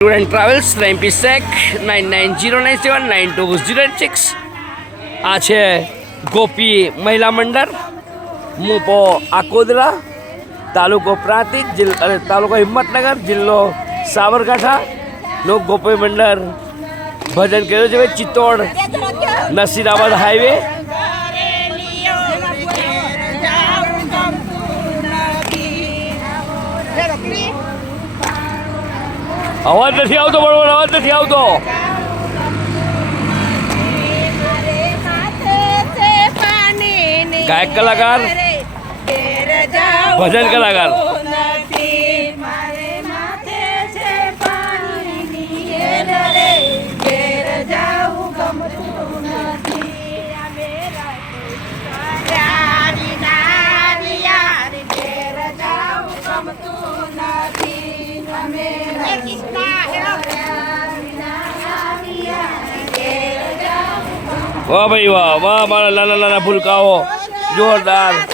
tour and travels MP SEC 9909792086 आ छे गोपी महिला मंडल मुपो आकोदरा तालुको प्रांतिज तालुको हिम्मतनगर जिल्लो साबरकांठा नो गोपी मंडल भजन कर्युं छे चित्तोड़ नसीराबाद हाईवे अवाज नहीं आवतो बरोबर अवाज नहीं आवतो गायक कलाकार भजन कलाकार वाह भाई वाह वाह मारा लाला लाला फुलकाओ जोरदार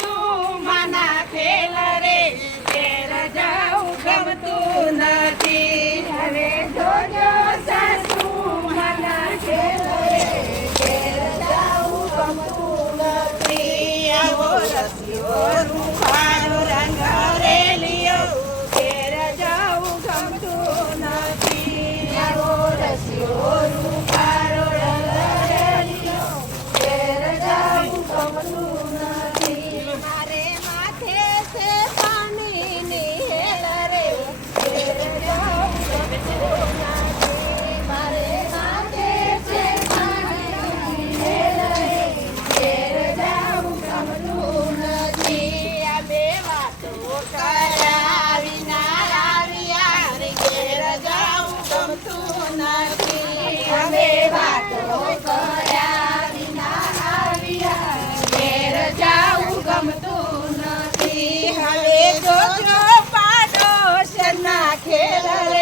ખેલ